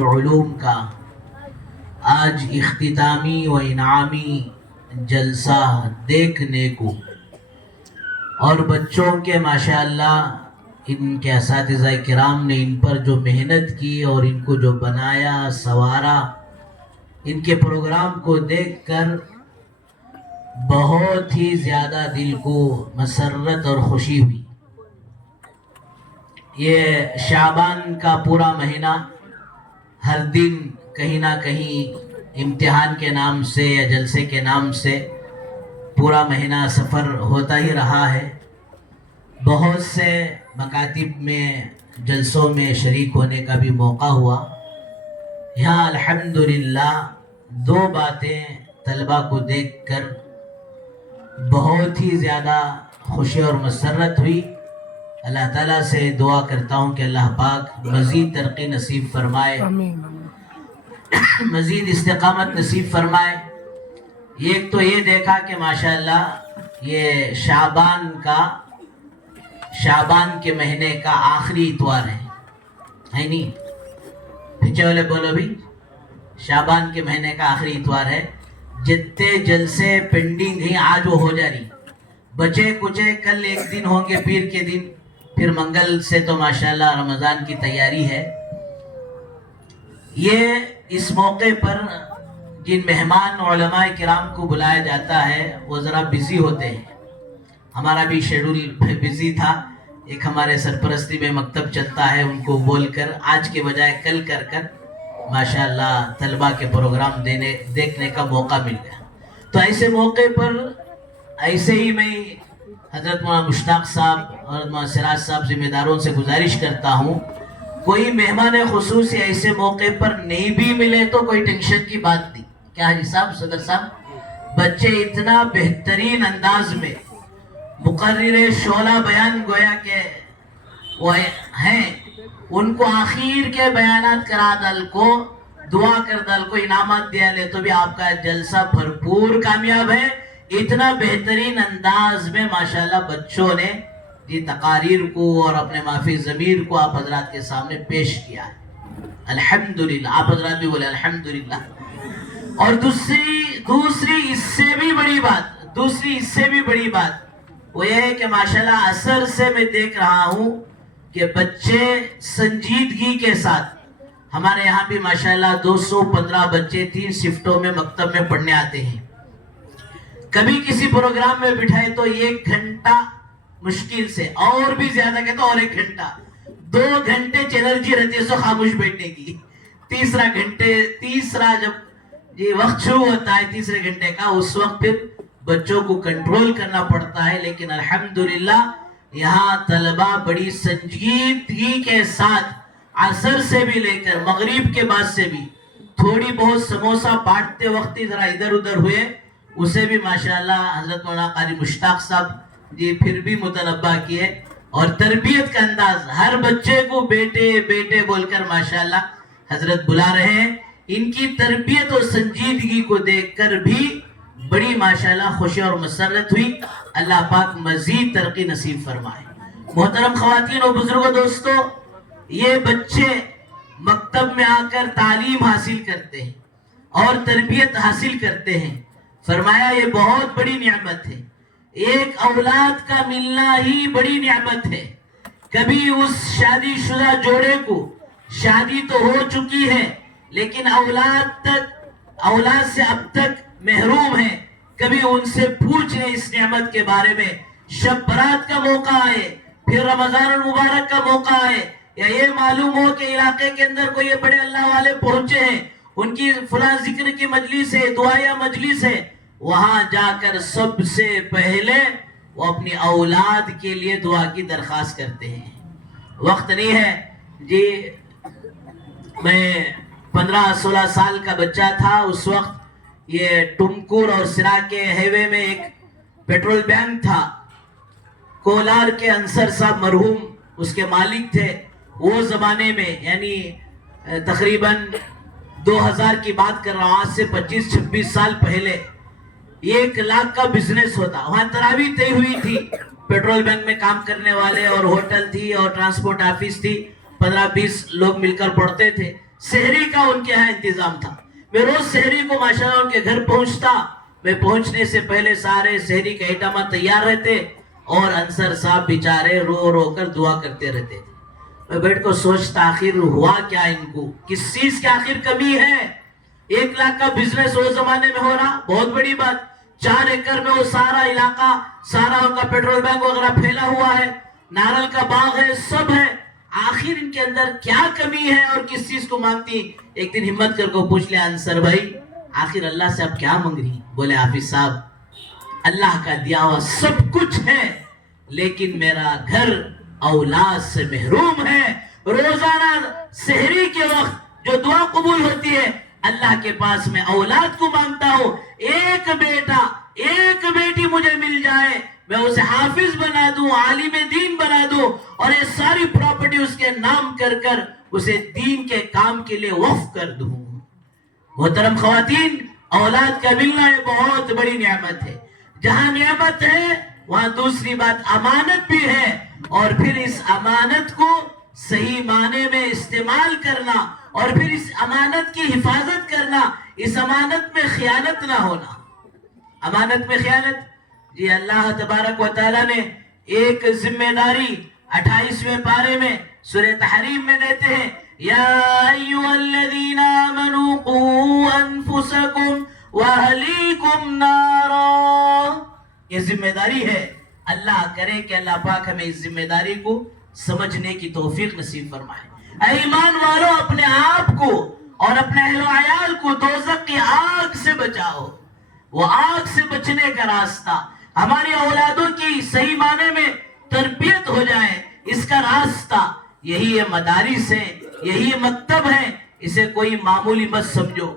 العلوم کا آج اختتامی و انعامی جلسہ دیکھنے کو، اور بچوں کے ماشاءاللہ ان کے اساتذہ کرام نے ان پر جو محنت کی اور ان کو جو بنایا سنوارا، ان کے پروگرام کو دیکھ کر بہت ہی زیادہ دل کو مسرت اور خوشی ہوئی۔ یہ شعبان کا پورا مہینہ ہر دن کہیں نہ کہیں امتحان کے نام سے یا جلسے کے نام سے پورا مہینہ سفر ہوتا ہی رہا ہے۔ بہت سے مکاتب میں جلسوں میں شریک ہونے کا بھی موقع ہوا۔ یہاں الحمدللہ دو باتیں طلبہ کو دیکھ کر بہت ہی زیادہ خوشی اور مسرت ہوئی۔ اللہ تعالیٰ سے دعا کرتا ہوں کہ اللہ پاک مزید ترقی نصیب فرمائے، مزید استقامت نصیب فرمائے۔ ایک تو یہ دیکھا کہ ماشاءاللہ یہ شعبان کے مہینے کا آخری اتوار ہے نہیں؟ پیچھے والے بولو بھی، شعبان کے مہینے کا آخری اتوار ہے۔ جتنے جلسے پینڈنگ ہیں آج وہ ہو جا رہی، بچے کچے کل ایک دن ہوں گے پیر کے دن، پھر منگل سے تو ماشاءاللہ رمضان کی تیاری ہے۔ یہ اس موقع پر جن مہمان علماء کرام کو بلایا جاتا ہے وہ ذرا بزی ہوتے ہیں۔ ہمارا بھی شیڈول بزی تھا، ایک ہمارے سرپرستی میں مکتب چلتا ہے، ان کو بول کر آج کے بجائے کل کر ماشاءاللہ طلبہ کے پروگرام دیکھنے کا موقع مل گیا۔ تو ایسے موقع پر ایسے ہی میں حضرت مولانا مشتاق صاحب اور مولانا سراج صاحب ذمہ داروں سے گزارش کرتا ہوں، کوئی مہمان خصوصی ایسے موقع پر نہیں بھی ملے تو کوئی ٹینشن کی بات نہیں۔ کیا حاجی صاحب، صدر صاحب، بچے اتنا بہترین انداز میں مقرر شعلہ بیان گویا کہ وہ ہیں، ان کو آخر کے بیانات کرا دل کو، دعا کر دل کو، انعامات دیا لے تو بھی آپ کا جلسہ بھرپور کامیاب ہے۔ اتنا بہترین انداز میں ماشاءاللہ بچوں نے یہ تقاریر کو اور اپنے معافی ضمیر کو آپ حضرات کے سامنے پیش کیا ہے۔ الحمدللہ، آپ حضرات بھی بولے الحمدللہ۔ اور دوسری اس سے بھی بڑی بات وہ یہ ہے کہ ماشاءاللہ اثر سے میں دیکھ رہا ہوں کہ بچے سنجیدگی کے ساتھ، ہمارے یہاں بھی ماشاءاللہ 215 بچے 3 شفٹوں میں مکتب میں پڑھنے آتے ہیں۔ کبھی کسی پروگرام میں بٹھائے تو 1 گھنٹہ مشکل سے، اور بھی زیادہ کہ تو اور 1 گھنٹہ، 2 گھنٹے انرجی رہتی ہے سو خاموش بیٹھنے کی۔ تیسرا جب یہ وقت شروع ہوتا ہے تیسرے گھنٹے کا، اس وقت پھر بچوں کو کنٹرول کرنا پڑتا ہے۔ لیکن الحمدللہ یہاں طلبہ بڑی سنجیدگی کے ساتھ عصر سے بھی لے کر مغرب کے بعد سے بھی تھوڑی بہت سموسہ بانٹتے وقت ذرا ادھر ادھر ہوئے، اسے بھی ماشاءاللہ حضرت مولانا قاری مشتاق صاحب جی پھر بھی متنبہ کیے، اور تربیت کا انداز، ہر بچے کو بیٹے بیٹے بول کر ماشاءاللہ حضرت بلا رہے ہیں۔ ان کی تربیت اور سنجیدگی کو دیکھ کر بھی بڑی ماشاءاللہ خوشی اور مسرت ہوئی۔ اللہ پاک مزید ترقی نصیب فرمائے۔ محترم خواتین و بزرگوں، دوستو، یہ بچے مکتب میں آ کر تعلیم حاصل کرتے ہیں اور تربیت حاصل کرتے ہیں۔ فرمایا یہ بہت بڑی نعمت ہے، ایک اولاد کا ملنا ہی بڑی نعمت ہے۔ کبھی اس شادی شدہ جوڑے کو شادی تو ہو چکی ہے لیکن اولاد سے اب تک محروم ہے، کبھی ان سے پوچھ لیں اس نعمت کے بارے میں۔ شب برات کا موقع آئے، پھر رمضان المبارک کا موقع آئے، یا یہ معلوم ہو کہ علاقے کے اندر کوئی بڑے اللہ والے پہنچے ہیں، ان کی فلاں ذکر کی مجلس ہے، دعائیہ مجلس ہے، وہاں جا کر سب سے پہلے وہ اپنی اولاد کے لیے دعا کی درخواست کرتے ہیں۔ وقت نہیں ہے جی، میں 15-16 سال کا بچہ تھا اس وقت، یہ ٹمکور اور سرا کے ہیوے میں ایک پیٹرول بینک تھا، کولار کے انصر صاحب مرحوم اس کے مالک تھے۔ وہ زمانے میں یعنی تقریباً 2000 کی بات کر رہا ہوں، آج سے 25-26 سال پہلے 1 لاکھ کا بزنس ہوتا۔ وہاں تراویح طے ہوئی تھی، پیٹرول بینک میں کام کرنے والے اور ہوٹل تھی اور ٹرانسپورٹ آفس تھی، 15-20 لوگ مل کر پڑھتے تھے۔ سحری کا ان کے ہاں انتظام تھا. میں روز سحری کو ماشاءاللہ ان کے گھر پہنچتا. میں پہنچنے سے پہلے سارے سحری کے آئٹمات تیار رہتے اور انصر صاحب بیچارے رو رو کر دعا کرتے رہتے تھے. میں بیٹھ کر سوچتا آخر ہوا کیا ان کو, کس چیز کی آخر کمی ہے. 1 لاکھ کا بزنس وہ زمانے میں ہو رہا, بہت بڑی بات. 4 ایکڑ میں وہ سارا علاقہ, سارا ان کا پیٹرول بینک وغیرہ پھیلا ہوا ہے, نارل کا باغ ہے, سب ہے. آخر ان کے اندر کیا کمی ہے اور کس چیز کو مانگتی. ایک دن ہمت کر کو پوچھ لیا انصر بھائی آخر اللہ سے اب کیا مانگ رہی. بولے حافظ صاحب اللہ کا دیا ہوا سب کچھ ہے لیکن میرا گھر اولاد سے محروم ہے. روزانہ سحری کے وقت جو دعا قبول ہوتی ہے اللہ کے پاس میں اولاد کو مانگتا ہوں. ایک بیٹا ایک بیٹی مجھے مل جائے, میں اسے حافظ بنا دوں, عالم دین بنا دوں اور یہ ساری پراپرٹی اس کے نام کر کر اسے دین کے کام کے لیے وقف کر دوں. محترم خواتین, اولاد کا ملنا یہ بہت بڑی نعمت ہے. جہاں نعمت ہے وہاں دوسری بات امانت بھی ہے, اور پھر اس امانت کو صحیح معنی میں استعمال کرنا اور پھر اس امانت کی حفاظت کرنا, اس امانت میں خیانت نہ ہونا. امانت میں خیانت, یہ اللہ تبارک و تعالیٰ نے ایک ذمہ داری 28ویں پارے میں سورہ تحریم میں دیتے ہیں, یا ایھا الذین آمنوا قوا انفسکم واہلیکم نارا. یہ ذمہ داری ہے. اللہ کرے کہ اللہ پاک ہمیں اس ذمہ داری کو سمجھنے کی توفیق نصیب فرمائے. اے ایمان والو, اپنے آپ کو اور اپنے اہل و عیال کو دوزخ کی آگ سے بچاؤ. وہ آگ سے بچنے کا راستہ ہماری اولادوں کی صحیح معنی میں تربیت ہو جائے, اس کا راستہ یہی ہے مدارس ہے, یہی مکتب ہے. اسے کوئی معمولی مت سمجھو.